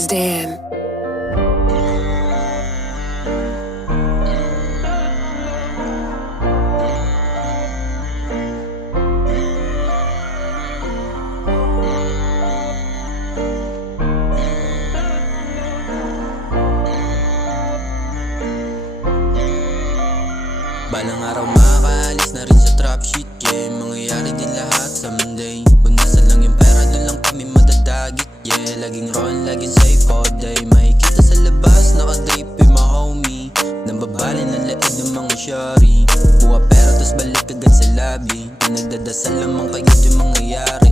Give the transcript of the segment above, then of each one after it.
It's Dan. Balang araw makakaalis na rin sa trap shit, yeah. Mangyayari din lahat someday. Kung nasa lang yung pera, dun lang kami madadagit, yeah. Laging ron, laging safe all day. Makikita sa labas, naka-drape yung mga homie. Nambabali ng laid ng mga shari. Kuha pera, tos balik agad sa lobby. Pinagdadasal lamang kayo yung mangyayari.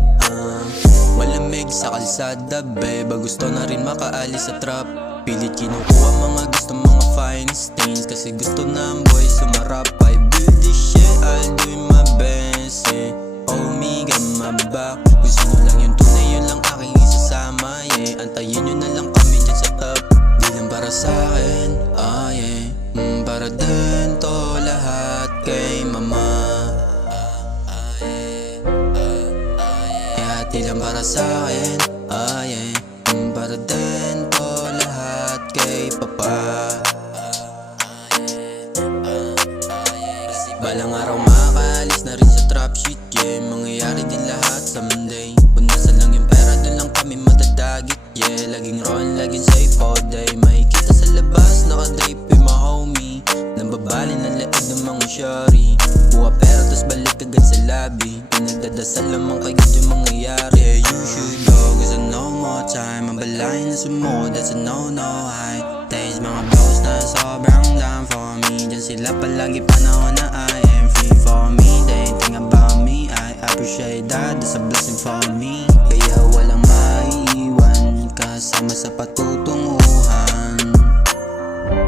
Malamig sa kalsada, beba. Gusto na rin makaalis sa trap. Pilit kinukuha mga gusto mga fine stains. Kasi gusto na ang boy sumarap. I build this shit, I'll do my best, yeah. Homie, got my back. Gusto nyo lang yung tunay, yun lang aking isasama, yeah. Antayin nyo na lang kami dyan sa top. Di lang para sa'kin, yeah. Para din to lahat kay mama, yeah. Di lang para sa'kin, yeah. Para din to lahat kay papa. Balang araw makakaalis na rin sa trap shit, yeah. Mangyayari din lahat someday. Kung nasa lang yung pera, dun lang kami matadagit, yeah. Laging ron, laging safe all day. Makikita sa labas, naka-drape yung mga homie. Nambabali ng laid ng mga shari. Kuha pera, tos balik agad sa lobby. Pinagdadasal lamang kayo yung mangyayari. Yeah, you should go, cause I no more time. Mabalain na sumuko, that's a no-no, high. Days mga bros na sobrang down for me. Diyan sila palagi panahon na I am free for me. They think about me, I appreciate that. That's a blessing for me. Kaya walang maiiwan kasama sa patutunguhan.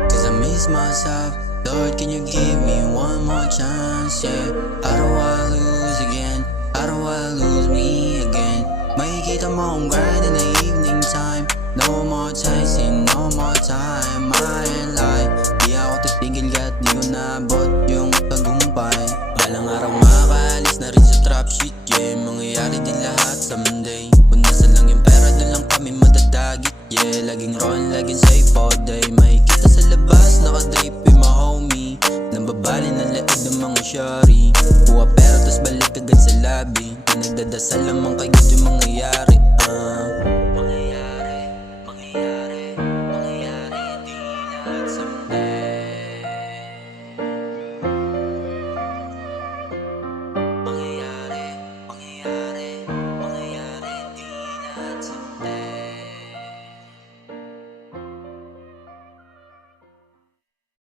Cause I miss myself. Lord, can you give me one more chance, yeah. I don't wanna lose again, I don't wanna lose me again. Makikita mo akong grind in the evening time. No more chasing, no more time. I ain't lie, di ako titigil kahit di ko naabot yung tagumpay. Balang araw makakaalis na rin sa trap shit, yeah. Mangyayari din lahat someday. Kung nasa lang yung pera, dun lang kami madadagit, yeah. Laging ron, laging safe all day. Makikita sa labas, naka-drape yung mga homie. Nambabali ng laid ng mga shari. Kuha pera, tos balik agad sa lobby. Pinagdadasal lamang kayo yung mangyayari, mangyayari di lahat someday.